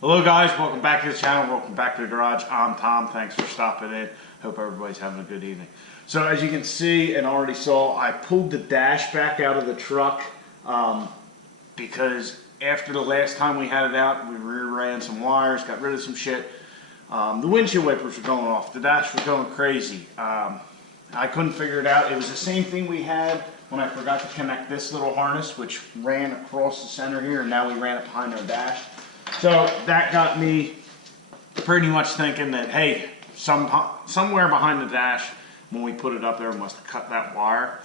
Hello guys, welcome back to the channel, welcome back to the garage. I'm Tom, thanks for stopping in. Hope everybody's having a good evening. So as you can see and already saw, I pulled the dash back out of the truck because after the last time we had it out, we reran some wires, got rid of some shit. The windshield wipers were going off, the dash was going crazy. I couldn't figure it out. It was the same thing we had when I forgot to connect this little harness, which ran across the center here, and now we ran it behind our dash. So that got me pretty much thinking that, hey, somewhere behind the dash, when we put it up there, we must have cut that wire.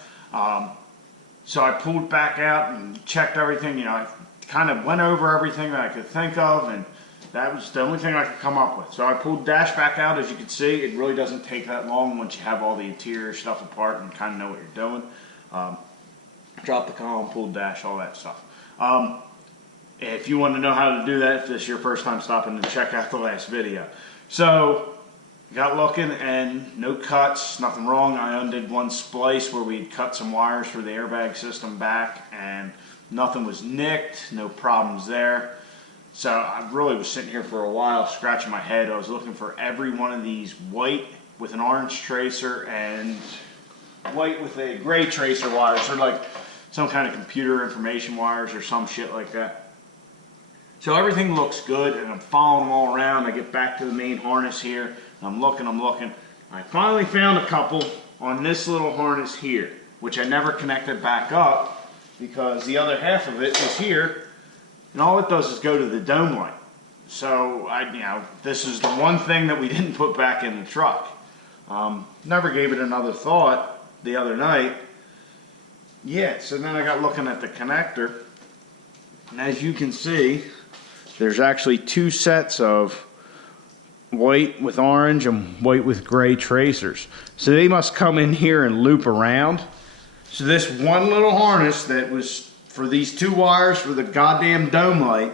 So I pulled back out and checked everything. You know, I kind of went over everything that I could think of, and that was the only thing I could come up with. So I pulled the dash back out. As you can see, it really doesn't take that long once you have all the interior stuff apart and kind of know what you're doing. Drop the column, pull the dash, all that stuff. If you want to know how to do that, if this is your first time stopping, then check out the last video. So, got looking and no cuts, nothing wrong. I undid one splice where we'd cut some wires for the airbag system back, and nothing was nicked, no problems there. So I really was sitting here for a while scratching my head. I was looking for every one of these white with an orange tracer and white with a gray tracer wires. They're like some kind of computer information wires or some shit like that. So everything looks good, and I'm following them all around. I get back to the main harness here, and I'm looking. I finally found a couple on this little harness here, which I never connected back up because the other half of it is here, and all it does is go to the dome light. So, this is the one thing that we didn't put back in the truck. Never gave it another thought the other night. Yeah, so then I got looking at the connector, and as you can see, there's actually two sets of white with orange and white with gray tracers. So they must come in here and loop around. So this one little harness that was for these two wires for the goddamn dome light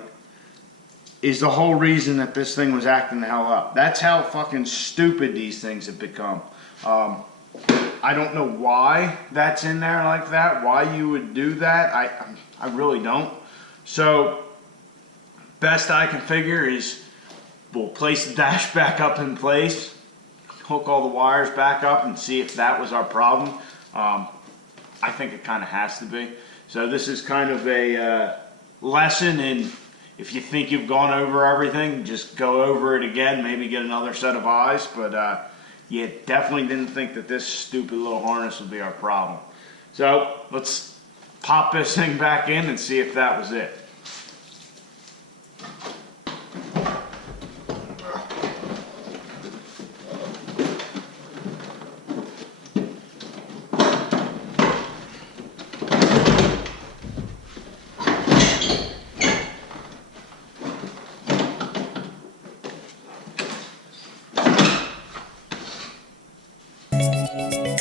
is the whole reason that this thing was acting the hell up. That's how fucking stupid these things have become. I don't know why that's in there like that, why you would do that. I really don't. So best I can figure is we'll place the dash back up in place, hook all the wires back up, and see if that was our problem. I think it kind of has to be. So this is kind of a lesson in, if you think you've gone over everything, just go over it again, maybe get another set of eyes. But you definitely didn't think that this stupid little harness would be our problem. So let's pop this thing back in and see if that was it.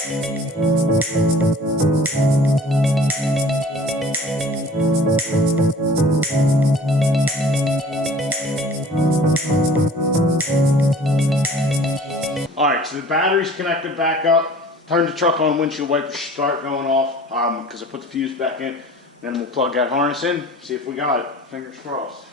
Alright, so the battery's connected back up. Turn the truck on, windshield wipers start going off because I put the fuse back in. Then we'll plug that harness in, see if we got it. Fingers crossed.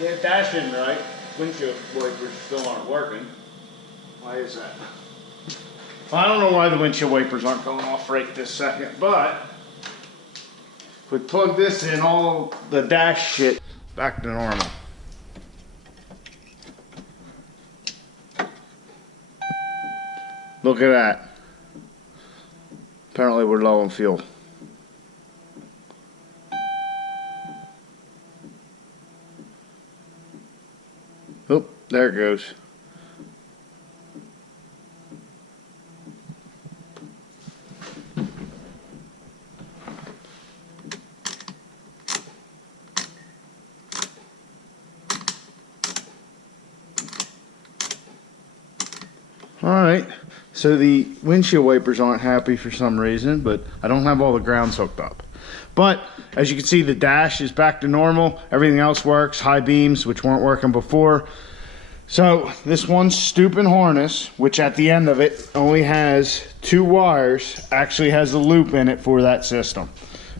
Yeah, dash in right. Windshield wipers still aren't working. Why is that? Well, I don't know why the windshield wipers aren't going off right this second, but if we plug this in, all the dash shit back to normal. Look at that. Apparently we're low on fuel. Oop, there it goes. Alright, so the windshield wipers aren't happy for some reason, but I don't have all the grounds hooked up. But as you can see, the dash is back to normal. Everything else works. High beams, which weren't working before. So this one stupid harness, which at the end of it only has 2 wires, actually has a loop in it for that system,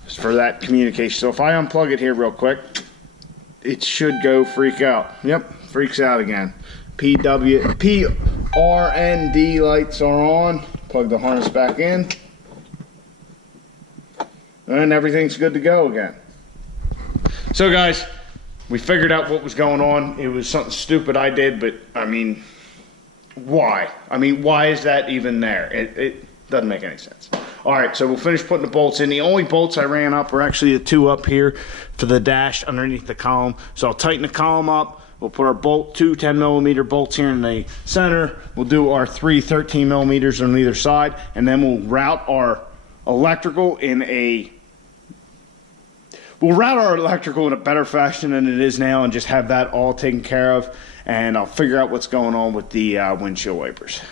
for that communication. So if I unplug it here real quick, it should go freak out. Yep, freaks out again. PRND lights are on. Plug the harness back in. And everything's good to go again. So guys, we figured out what was going on. It was something stupid I did, but I mean, why? I mean, why is that even there? It doesn't make any sense. Alright, so we'll finish putting the bolts in. The only bolts I ran up were actually the 2 up here for the dash underneath the column. So I'll tighten the column up. We'll put our bolt, 2 10mm bolts here in the center. We'll do our 3 13mm on either side, and then we'll route our electrical in a better fashion than it is now, and just have that all taken care of. And I'll figure out what's going on with the windshield wipers.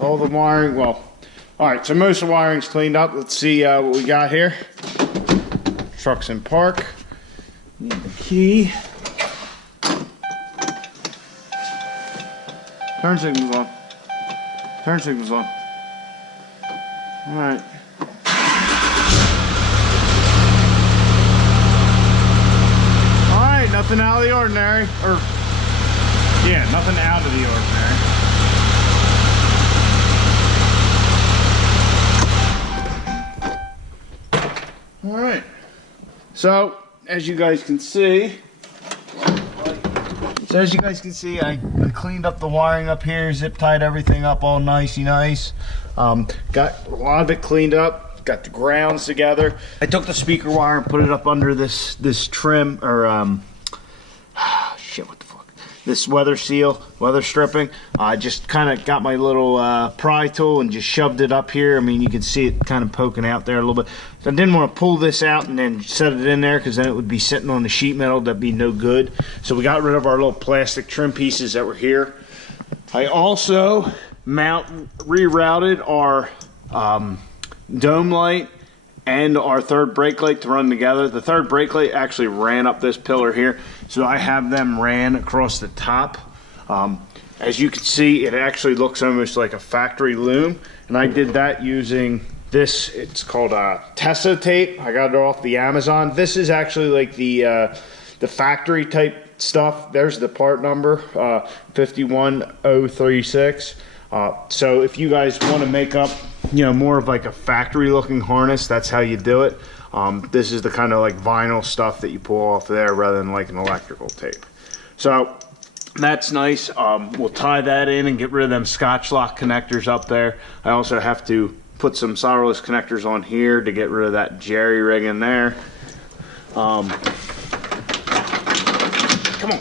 All the wiring, well, alright, so most of the wiring's cleaned up. Let's see what we got here. Truck's in park. Need the key. Turn signal's on. Turn signal's on. Alright. Alright, nothing out of the ordinary. Or, yeah, nothing out of the ordinary. So as you guys can see, I cleaned up the wiring up here, zip tied everything up all nicey nice. Got a lot of it cleaned up, got the grounds together. I took the speaker wire and put it up under this trim, or shit, what the fuck? This weather stripping. I just kind of got my little pry tool and just shoved it up here. I mean, you can see it kind of poking out there a little bit. So I didn't want to pull this out and then set it in there, because then it would be sitting on the sheet metal. That'd be no good. So we got rid of our little plastic trim pieces that were here. I also rerouted our dome light and our third brake light to run together. The third brake light actually ran up this pillar here, so I have them ran across the top. As you can see, it actually looks almost like a factory loom, and I did that using this. It's called Tessa tape. I got it off the Amazon. This is actually like the factory type stuff. There's the part number, 51036. So if you guys want to make up, more of like a factory looking harness, that's how you do it. This is the kind of like vinyl stuff that you pull off there rather than like an electrical tape. So that's nice. We'll tie that in and get rid of them Scotch lock connectors up there. I also have to put some solderless connectors on here to get rid of that jerry rig in there. Come on.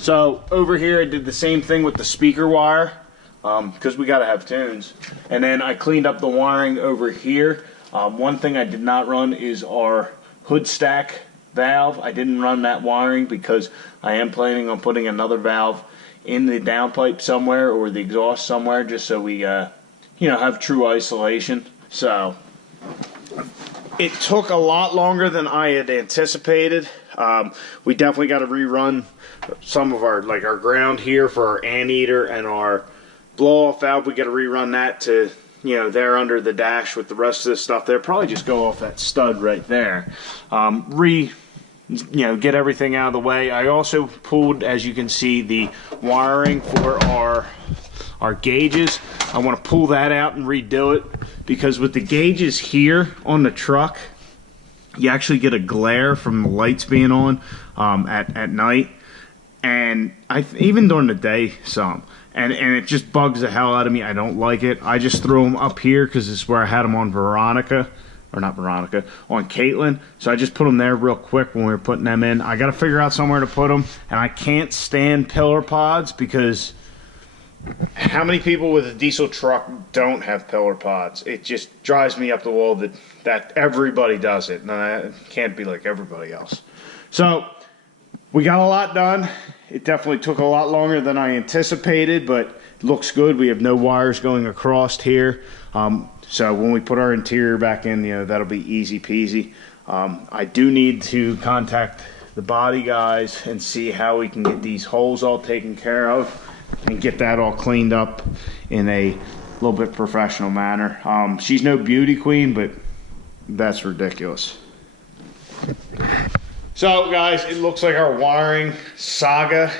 So over here I did the same thing with the speaker wire, because we got to have tunes. And then I cleaned up the wiring over here. One thing I did not run is our hood stack valve. I didn't run that wiring because I am planning on putting another valve in the downpipe somewhere, or the exhaust somewhere, just so we have true isolation. So it took a lot longer than I had anticipated. We definitely got to rerun some of our ground here for our anteater and our blow off valve. We got to rerun that to there under the dash with the rest of this stuff there. Probably just go off that stud right there. Get everything out of the way. I also pulled, as you can see, the wiring for our gauges. I want to pull that out and redo it, because with the gauges here on the truck, you actually get a glare from the lights being on at night, and even during the day some, and it just bugs the hell out of me. I don't like it. I just threw them up here because this is where I had them on Veronica, or not Veronica, on Caitlin. So I just put them there real quick when we were putting them in. I got to figure out somewhere to put them, and I can't stand pillar pods, because how many people with a diesel truck don't have pillar pods? It just drives me up the wall that everybody does it, and I can't be like everybody else. So we got a lot done. It definitely took a lot longer than I anticipated, but it looks good. We have no wires going across here. So when we put our interior back in, that'll be easy peasy. I do need to contact the body guys and see how we can get these holes all taken care of and get that all cleaned up in a little bit professional manner. She's no beauty queen, but that's ridiculous. So guys, it looks like our wiring saga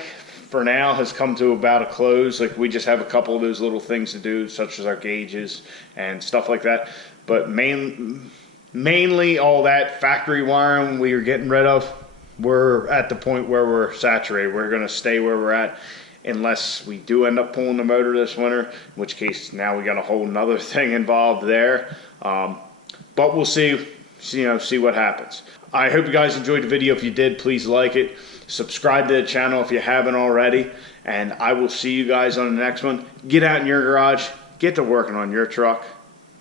for now has come to about a close. We just have a couple of those little things to do, such as our gauges and stuff like that. But mainly all that factory wiring we are getting rid of. We're at the point where we're saturated. We're going to stay where we're at unless we do end up pulling the motor this winter, in which case now we got a whole nother thing involved there. But we'll see what happens. I hope you guys enjoyed the video. If you did, please like it. Subscribe to the channel if you haven't already. And I will see you guys on the next one. Get out in your garage. Get to working on your truck.